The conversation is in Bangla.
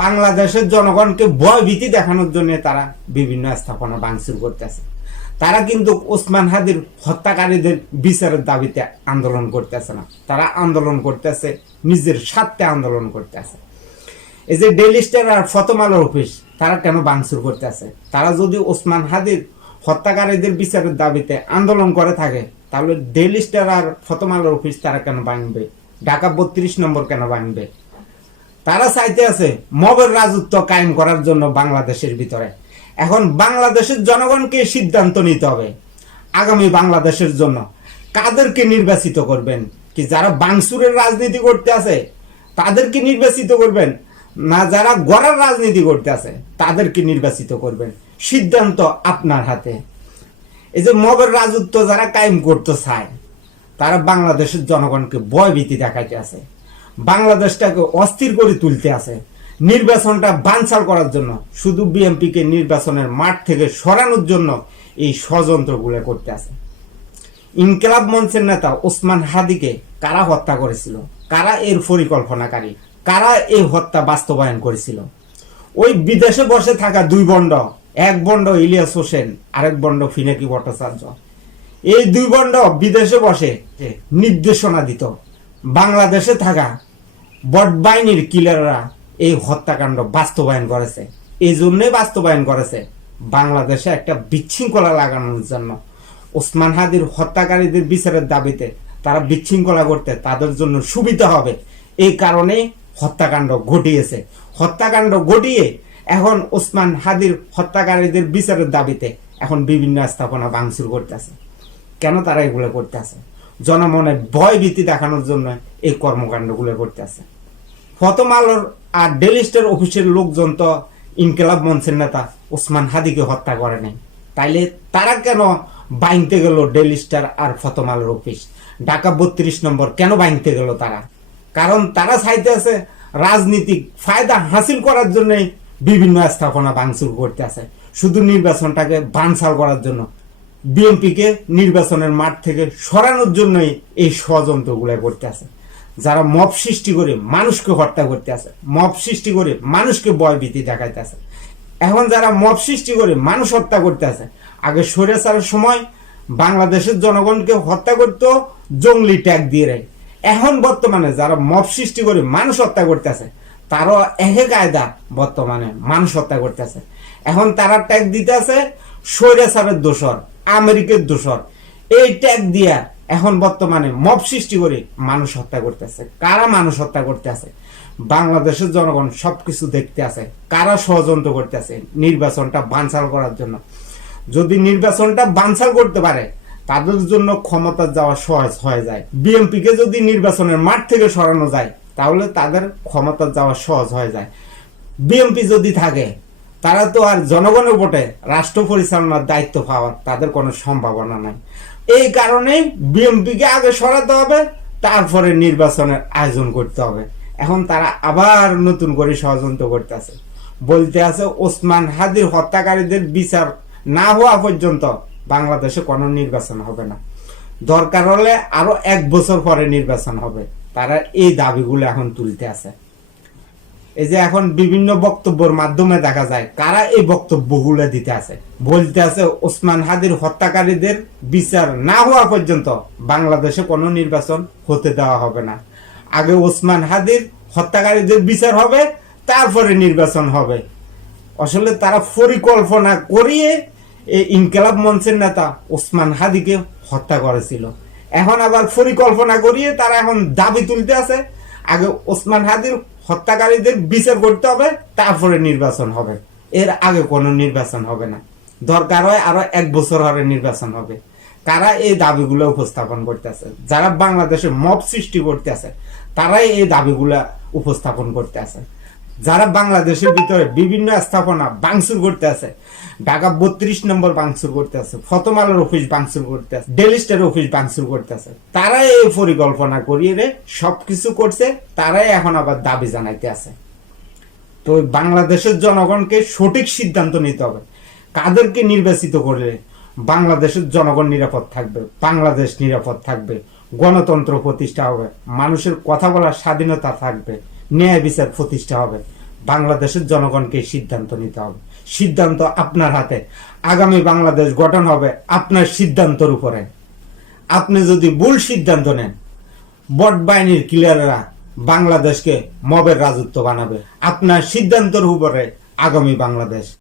বাংলাদেশের জনগণকে ভয় ভীতি দেখানোর জন্য তারা বিভিন্ন স্থাপনা ভাঙচুর করতেছে। তারা কিন্তু ওসমান হাদির হত্যাকারীদের বিচারের দাবিতে আন্দোলন করতেছে না, তারা আন্দোলন করতেছে নিজের স্বার্থে আন্দোলন করতেছে। এই যে ডেইলি স্টার আর প্রথম আলোর অফিস তারা কেন ভাঙচুর করতেছে? তারা যদি ওসমান হাদির হত্যাকারীদের বিচারের দাবিতে আন্দোলন করে থাকে তাহলে ডেইলি স্টার আর প্রথম আলোর অফিস তারা কেন ভাঙবে? ঢাকা 32 নম্বর কেন ভাঙবে? তারা চাইতে আছে মবের রাজত্ব কায়েম করার জন্য বাংলাদেশের ভিতরে। এখন বাংলাদেশের জনগণকে সিদ্ধান্ত নিতে হবে আগামী বাংলাদেশের জন্য কাদেরকে নির্বাচিত করবেন। কি যারা ভাঙচুরের রাজনীতি করতে আছে তাদেরকে নির্বাচিত করবেন, না যারা গড়ার রাজনীতি করতে আছে তাদেরকে নির্বাচিত করবেন? সিদ্ধান্ত আপনার হাতে। এই যে মবের রাজত্ব যারা কায়েম করতে চায় তারা বাংলাদেশের জনগণকে ভয় ভীতি দেখাইতে আছে, বাংলাদেশটাকে অস্থির করে তুলতে আছে, নির্বাচনটা বানচাল করার জন্য, শুধু বিএনপিকে নির্বাচনের মাঠ থেকে সরানোর জন্য এই ষড়যন্ত্রগুলো করতে আছে। ইনকিলাব মঞ্চের নেতা ওসমান হাদিকে কারা হত্যা করেছিল? কারা এর পরিকল্পনাকারী? কারা এই হত্যা বাস্তবায়ন করেছিল? ওই বিদেশে বসে থাকা দুই বন্ড, এক বন্ড ইলিয়াস হোসেন, আরেক বন্ড ফিনাকি ভট্টাচার্য। এই দুই বন্ড বিদেশে বসে নির্দেশনা দিত। বাংলাদেশে থাকা বটবাহিনীর কিলাররা এই হত্যাকাণ্ড বাস্তবায়ন করেছে। এই জন্যই বাস্তবায়ন করেছে বাংলাদেশে একটা বিশৃঙ্খলা লাগানোর জন্য। ওসমান হাদির হত্যাকারীদের বিচারের দাবিতে তারা বিশৃঙ্খলা করতে তাদের জন্য সুবিধা হবে, এই কারণে হত্যাকাণ্ড ঘটিয়েছে। হত্যাকাণ্ড ঘটিয়ে এখন ওসমান হাদির হত্যাকারীদের বিচারের দাবিতে এখন বিভিন্ন স্থাপনা ভাঙচুর করতেছে। কেন তারা এগুলো করতেছে? জনমনে ভয় ভীতি দেখানোর জন্য এই কর্মকাণ্ডগুলো করতেছে। প্রথম আলোর আর ডেইলি স্টার অফিসের লোকজন তো ইনকিলাব মঞ্চের নেতা ওসমান হাদিকে হত্যা করে নাই, তাইলে তারা কেন ভাঙতে গেল ডেইলি স্টার আর প্রথম আলোর অফিস? ঢাকা 32 নম্বর কেন ভাঙতে গেল তারা? কারণ তারা চাইতে আছে রাজনীতিক ফায়দা হাসিল করার জন্য বিভিন্ন স্থাপনা ভাঙচুর করতে আছে, শুধু নির্বাচনটাকে বানচাল করার জন্য, বিএনপিকে নির্বাচনের মাঠ থেকে সরানোর জন্যই এই ষড়যন্ত্রগুলো করতে আছে। যারা মব সৃষ্টি করে মানুষকে হত্যা করতে আছে, মব সৃষ্টি করে মানুষকে ভয় ভীতি দেখাইতে আছে। এখন যারা মব সৃষ্টি করে মানুষ হত্যা করতে আছে, আগে স্বৈরাচারের সময় বাংলাদেশের জনগণকে হত্যা করতো জঙ্গলি ট্যাগ দিয়ে রায়। এখন বর্তমানে যারা মব সৃষ্টি করে মানুষ হত্যা করতে আছে তারও একই কায়দা বর্তমানে মানুষ হত্যা করতে আছে। এখন তারা ট্যাগ দিতে আছে স্বৈরাচারের দোষর, আমেরিকার দোষর। এই ট্যাগ দিয়া এখন বর্তমানে মব সৃষ্টি করে মানুষ হত্যা করতেছে। কারা মানুষ হত্যা করতে আছে? বাংলাদেশের জনগণ সবকিছু দেখতে আছে কারা ষড়যন্ত্র করতে আছে নির্বাচনটা বানচাল করার জন্য। যদি নির্বাচনটা বানচাল করতে পারে তাদের জন্য ক্ষমতা যাওয়া সহজ হয়ে যায়। বিএনপিকে যদি নির্বাচনের মাঠ থেকে সরানো যায় তাহলে তাদের ক্ষমতা যাওয়া সহজ হয়ে যায়। বিএনপি যদি থাকে তারা তো আর জনগণের ভোটে রাষ্ট্র পরিচালনার দায়িত্ব পাওয়ার তাদের কোনো সম্ভাবনা নাই। এই কারণেই বিএনপিকে আগে সরাতে হবে, তারপরে নির্বাচনের আয়োজন করতে হবে। এখন তারা আবার নতুন করে ষড়যন্ত্র করতে আছে, বলতে আছে ওসমান হাদির হত্যাকারীদের বিচার না হওয়া পর্যন্ত বাংলাদেশে কোনো নির্বাচন হবে না, দরকার হলে আরো 1 বছর পরে নির্বাচন হবে। তারা এই দাবিগুলো এখন তুলতে আছে। এই যে এখন বিভিন্ন বক্তব্যের মাধ্যমে দেখা যায় কারা এই বক্তব্যগুলো দিতে আছে, বলতে আছে ওসমান হাদির হত্যাকারীদের বিচার না হওয়া পর্যন্ত বাংলাদেশে কোনো নির্বাচন হতে দেওয়া হবে না। আগে ওসমান হাদির হত্যাকারীদের বিচার হবে, তারপরে নির্বাচন হবে। আসলে তারা পরিকল্পনা করিয়ে এই ইনকিলাব মঞ্চের নেতা ওসমান হাদিকে হত্যা করেছিল। এখন আবার পরিকল্পনা করিয়ে তারা এখন দাবি তুলতে আছে আগে ওসমান হাদির হত্যাকারীদের বিচার করতে হবে, তারপরে নির্বাচন হবে। এর আগে কোনো নির্বাচন হবে না, দরকার হয় আরো 1 বছর পরে নির্বাচন হবে। কারা এই দাবিগুলো উপস্থাপন করতেছে? যারা বাংলাদেশে মব সৃষ্টি করতে আছে তারাই এই দাবিগুলা উপস্থাপন করতে আছে। যারা বাংলাদেশের ভিতরে বিভিন্ন স্থাপনা ভাঙচুর করতে আছে, ঢাকা 32 নম্বর ভাঙচুর করতে আছে, প্রথম আলোর অফিস ভাঙচুর করতে আছে, ডেইলি স্টার অফিস ভাঙচুর করতে আছে, তারাই এই পরিকল্পনা করিয়ে সবকিছু করছে, তারাই এখন আবার দাবি জানাইতে আছে। তো বাংলাদেশের জনগণকে সঠিক সিদ্ধান্ত নিতে হবে কাদেরকে নির্বাচিত করলে বাংলাদেশের জনগণ নিরাপদ থাকবে, বাংলাদেশ নিরাপদ থাকবে, গণতন্ত্র প্রতিষ্ঠা হবে, মানুষের কথা বলার স্বাধীনতা থাকবে, ন্যায় বিচার প্রতিষ্ঠা হবে, বাংলাদেশের জনগণকে সিদ্ধান্ত নিতে হবে। সিদ্ধান্ত আপনার হাতে। আগামী বাংলাদেশ গঠন হবে আপনার সিদ্ধান্তের উপরে। আপনি যদি ভুল সিদ্ধান্ত নেন, বট বাহিনীর ক্লিয়াররা বাংলাদেশকে মবের রাজত্ব বানাবে। আপনার সিদ্ধান্তের উপরে আগামী বাংলাদেশ।